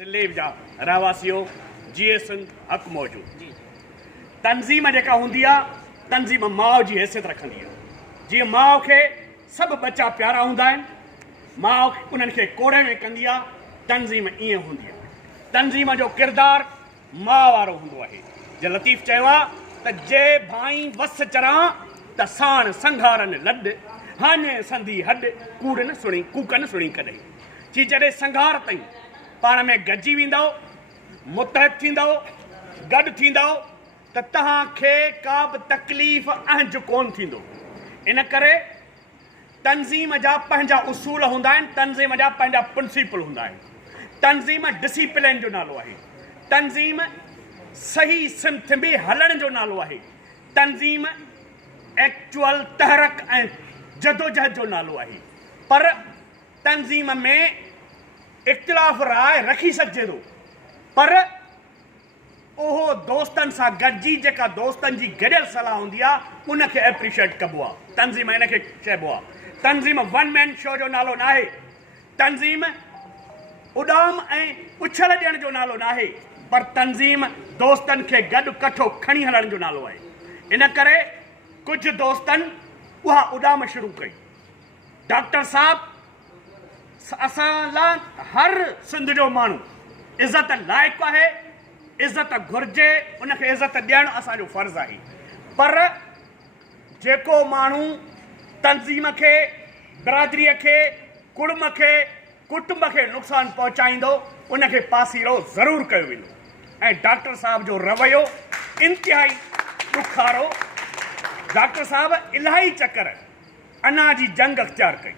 ज़िले जा रहवासियों जीएसन हक़ मौजूद तंज़ीम जेका हूंदी आहे तंज़ीम माउ जी हैसियत रखंदी आहे। जीअं माउ खे सभु बच्चा प्यारा हूंदा आहिनि, माउ उन्हनि खे कोड़े में कंदी आहे, तंज़ीम ईअं हूंदी आहे। तंज़ीम जो किरदारु माउ वारो हूंदो आहे। जे लतीफ़ चयो आहे त जे भाई वस चरां त साण संघारनि लॾ हाने संधी हॾ कूड़ न सुणी कूक न सुणी कॾहिं चई जॾहिं संघार ताईं पाण में गॾिजी वेंदव, मुतहद थींदव, गॾु थींदव त तव्हांखे का बि तकलीफ़ अहंज कोन थींदो। इन करे तंज़ीम जा पंहिंजा उसूल हूंदा आहिनि, तंज़ीम जा पंहिंजा प्रिंसिपल हूंदा आहिनि। तंज़ीम डिसिप्लिन जो नालो आहे, तंज़ीम सही सिमत में हलण जो नालो आहे, तंज़ीम एक्चुअल तहरक ऐं जदोजहद जो नालो आहे। पर तंज़ीम में इख़्तिलाफ़ राय रखी सघिजे थो, पर उहो दोस्तनि सां गॾिजी जेका दोस्तनि जी गॾियल सलाह हूंदी आहे उनखे एप्रिशिएट कबो आहे। तंज़ीम इनखे चइबो आहे। तंज़ीम वन मैन शो जो नालो न आहे, तंज़ीम उॾाम ऐं उछल ॾियण जो नालो न आहे, पर तंज़ीम दोस्तनि खे गॾु कठो खणी हलण जो नालो आहे। इन करे कुझु दोस्तनि उहा उॾाम शुरू कई। डॉक्टर साहब असां लाइ हर सिंध जो माण्हू इज़त लाइक़ु आहे, इज़त घुरिजे, उनखे इज़त ॾियणु असांजो फ़र्ज़ु आहे। पर जेको माण्हू तंज़ीम खे, बिरादरीअ खे, कुड़म खे, कुटुंब खे नुक़सानु पहुचाईंदो उनखे पासीरो ज़रूरु कयो वेंदो। ऐं डॉक्टर साहब जो रवैयो इंतिहाई ॾुखारो। डॉक्टर साहब इलाही चकर अना जी जंग अख़्तियार कई।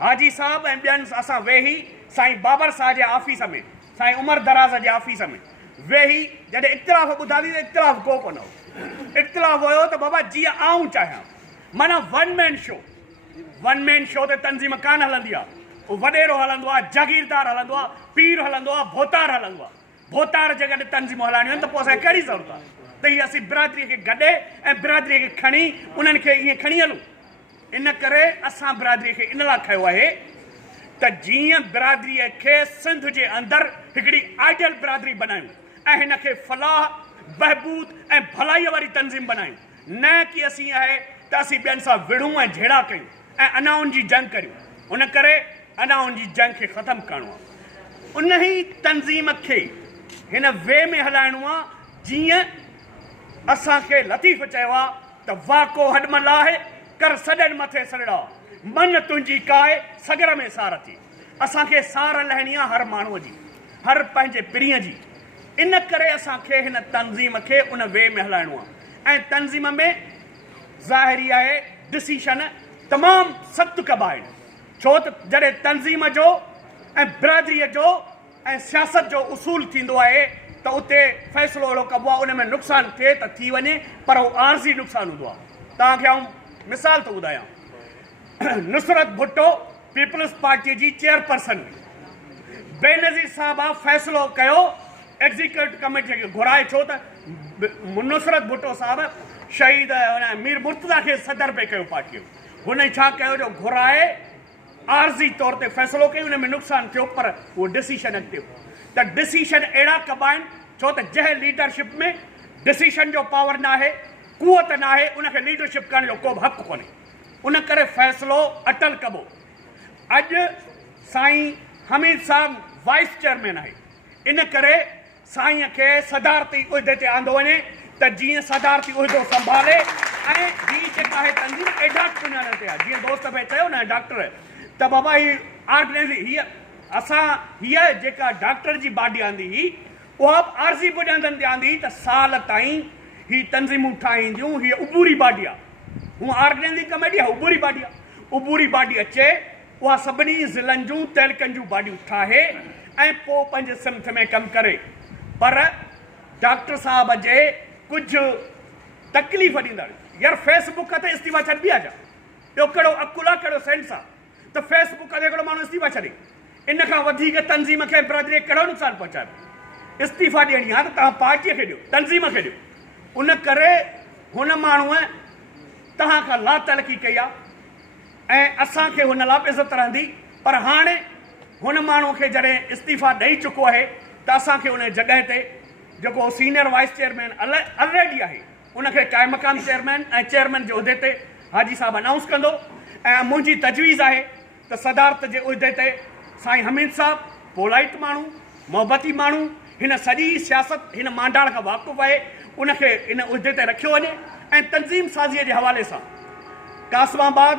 हाजी साहब ऐं ॿियनि असां वेही साईं बाबर साहब जे ऑफिस में, साईं उमर दराज़ जे ऑफिस में वेही जॾहिं इख़्तिलाफ़ ॿुधाई त इख़्तिलाफ़ को कोन हो। इख़्तिलाफ़ हुयो त बाबा जीअं आऊं चाहियां, माना वन मैन शो ते तंज़ीम कान हलंदी आहे। उहो वॾेरो हलंदो आहे, जागीरदार हलंदो आहे, पीर हलंदो आहे, भोतार हलंदो आहे। भोतार जे गॾु तंज़ीम हलाइणियूं आहिनि त पोइ असांखे कहिड़ी ज़रूरत आहे त हीअ असीं बिरादरीअ खे गॾे ऐं बिरादरीअ खे खणी उन्हनि खे ईअं खणी हलूं। इन करे असां बिरादरीअ खे इन लाइ खयो आहे त जीअं बिरादरीअ खे सिंध जे अंदरि हिकिड़ी आइडियल बिरादरी बनायूं ऐं हिन खे फलाह, बहबूद ऐं भलाईअ वारी तंज़ीम बनायूं, न की असीं आहे त असीं ॿियनि सां विढ़ूं ऐं झेड़ा कयूं ऐं अनाउनि जी जंग करियूं। उन करे अनाउनि जी जंग खे ख़तमु करिणो आहे। उन ई तंज़ीम खे हिन वे में हलाइणो आहे जीअं असांखे लतीफ़ चयो आहे त वाको हॾमल आहे कर सॾनि मथे सॾड़ा मन तुंहिंजी काए सगर में सार थी। असांखे सार लहणी आहे हर माण्हूअ जी, हर पंहिंजे पीढ़ीअ जी। इन करे असांखे हिन तंज़ीम खे उन वे में हलाइणो आहे। ऐं तंज़ीम में ज़ाहिरी आहे डिसीशन तमामु सख़्तु कबा आहिनि, छो त जॾहिं तंज़ीम जो ऐं बिरादरीअ जो ऐं सियासत जो उसूल थींदो आहे त उते फ़ैसिलो अहिड़ो कबो आहे उन में नुक़सानु थिए त थी वञे, पर उहो आर्ज़ी नुक़सानु हूंदो आहे। तव्हांखे आउं मिसाल थो ॿुधायां। नुसरत भुट्टो पीपल्स पार्टीअ जी चेयरपर्सन बेनज़ीर साहब फ़ैसिलो कयो एग्ज़ीक्यूटिव कमेटी खे घुराए, छो त नुसरत भुट्टो साहब शहीद मीर मुर्तज़ा खे सदर पे कयो पार्टीअ। हुन छा कयो जो घुराए आर्ज़ी तौर ते फ़ैसिलो कयो, हुन में नुक़सानु थियो, पर उहो डिसीशन अॻिते त डिसीशन अहिड़ा कबा आहिनि, छो त जंहिं लीडरशिप में डिसीशन जो पावर न आहे, कुवत न आहे, उनखे लीडरशिप करण जो को बि हक़ु कोन्हे। उन करे फ़ैसिलो अटल कबो। अॼु साईं हमीद साहब वाइस चेयरमैन आहे, इन करे साईं खे सदारती उहिदे ते आंदो वञे त जीअं सदारती उहिदो संभाले ऐं हीअ जेका आहे तंज़ीम एॾा चुनियल ते आहे। जीअं दोस्त भाई चयो न डॉक्टर त बाबा हीअ ऑर्गेनाइज़ हीअ असां हीअ जेका डॉक्टर जी बाडी आंदी हुई उहा आर्ज़ी बुनियादनि ते आंदी त साल ताईं ही तंज़ीमूं ठाहींदियूं। हीअ उबूरी बाडी आहे, हूअ ऑर्गेनाइज़िंग कमेटी आहे, उबूरी बाडी आहे। उबूरी बाडी अचे, उहा सभिनी ज़िलनि जूं तहलकनि जूं बाडियूं ठाहे ऐं पोइ पंहिंजे सिमथ में कमु करे। पर डॉक्टर साहब जे कुझु तकलीफ़ ॾींदड़ यार फेसबुक ते इस्तीफ़ा छॾिबी आहे छा? ॿियो कहिड़ो अकुल आहे, कहिड़ो सेंस आहे त फेसबुक ते हिकिड़ो माण्हू इस्तीफ़ा छॾे? इन खां वधीक तंज़ीम खे बिरादरीअ खे कहिड़ो नुक़सानु पहुचाए? इस्तीफ़ा ॾियणी आहे त तव्हां पार्टीअ खे ॾियो, तंज़ीम खे ॾियो। उन करे हुन माण्हूअ तव्हां खां ला तलकी कई आहे ऐं असांखे हुन लाइ इज़त रहंदी। पर हाणे हुन माण्हू खे जॾहिं इस्तीफ़ा ॾेई चुको आहे त असांखे उन जॻह ते जेको सीनियर वाइस चेयरमैन ऑलरेडी आहे उनखे क़ाइम मक़ाम चेयरमैन ऐं चेयरमैन जे उहिदे ते हाजी साहब अनाउंस कंदो। ऐं मुंहिंजी तजवीज़ आहे त सदारत जे उहिदे ते साईं हमीद साहब पोलाइट माण्हू, मोहबती माण्हू, हिन सॼी सियासत हिन मांडाण खां वाक़ुफ़ु आहे, उनखे इन उहिदे ते रखियो वञे ऐं तंज़ीम साज़ीअ जे हवाले सां कासमाबाद